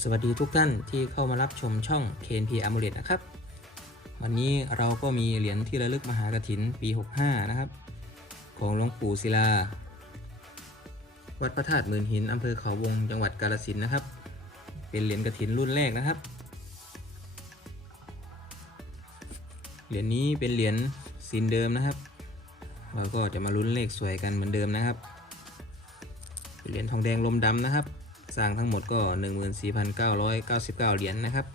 สวัสดีทุกท่านที่เข้ามารับชมช่อง KNP a m u l e t นะครับ วันนี้เราก็มีเหรียญที่ระลึกมหากถินปี 65 นะครับ ของหลวงปู่ศิลา วัดพระธาตุหมื่นหินอำเภอเขาวงจังหวัดกาฬสินนะครับ เป็นเหรียญกระถินรุ่นแรกนะครับ เหรียญนี้เป็นเหรียญซินเดิมนะครับ เราก็จะมาลุ้นเลขสวยกันเหมือนเดิมนะครับ เป็นเหรียญทองแดงลมดำนะครับ สร้างทั้งหมดก็ 14,999 เหรียญนะครับ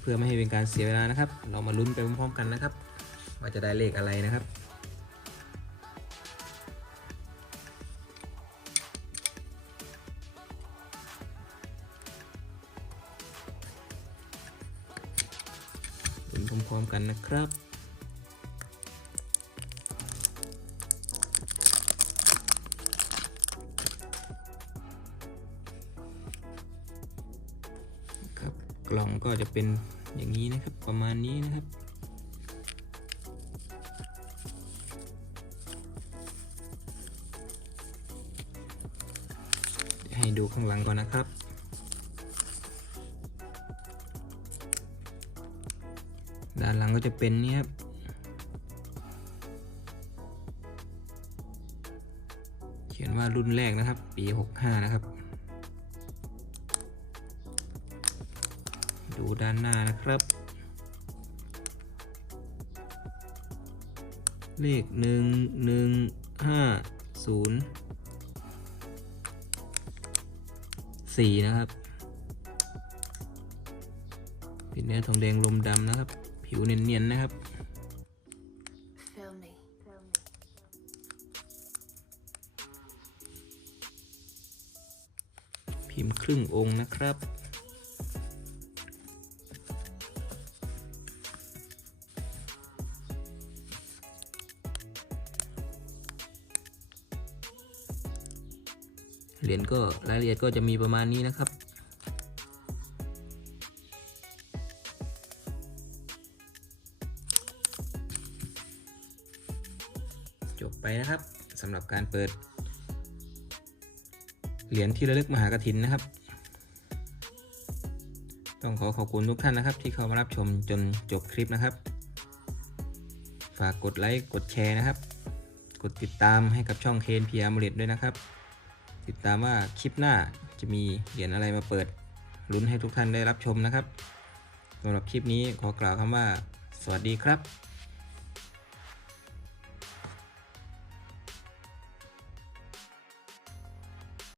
เพื่อไม่ให้เป็นการเสียเวลานะครับ เรามาลุ้นไปพร้อมๆกันนะครับ ว่าจะได้เลขอะไรนะครับลุ้นพร้อมๆกันนะครับ ล่องก็จะเป็นอย่างนี้นะครับ ประมาณนี้นะครับ ให้ดูข้างหลังก่อนนะครับด้านหลังก็จะเป็นนี่ครับ เขียนว่ารุ่นแรกนะครับ ปี 65 นะครับ ดูด้านหน้านะครับ เลขหนึ่งหนึ่งห้าศูนย์สี่นะครับ เป็นเนื้อทองแดงลมดำนะครับ ผิวเนียนๆนะครับ Fill me. Fill me. พิมพ์ครึ่งองค์นะครับ เหรียญก็รายละเอียดก็จะมีประมาณนี้นะครับ จบไปนะครับสำหรับการเปิด เหรียญที่ระลึกมหากฐินนะครับ ต้องขอขอบคุณทุกท่านนะครับ ที่เข้ามารับชมจนจบคลิปนะครับ ฝากกดไลค์กดแชร์นะครับ กดติดตามให้กับช่อง KNP a m u l e t ด้วยนะครับ ติดตามว่าคลิปหน้าจะมีเหรียญอะไรมาเปิดลุ้นให้ทุกท่านได้รับชมนะครับสำหรับคลิปนี้ขอกล่าวคำว่า สวัสดีครับ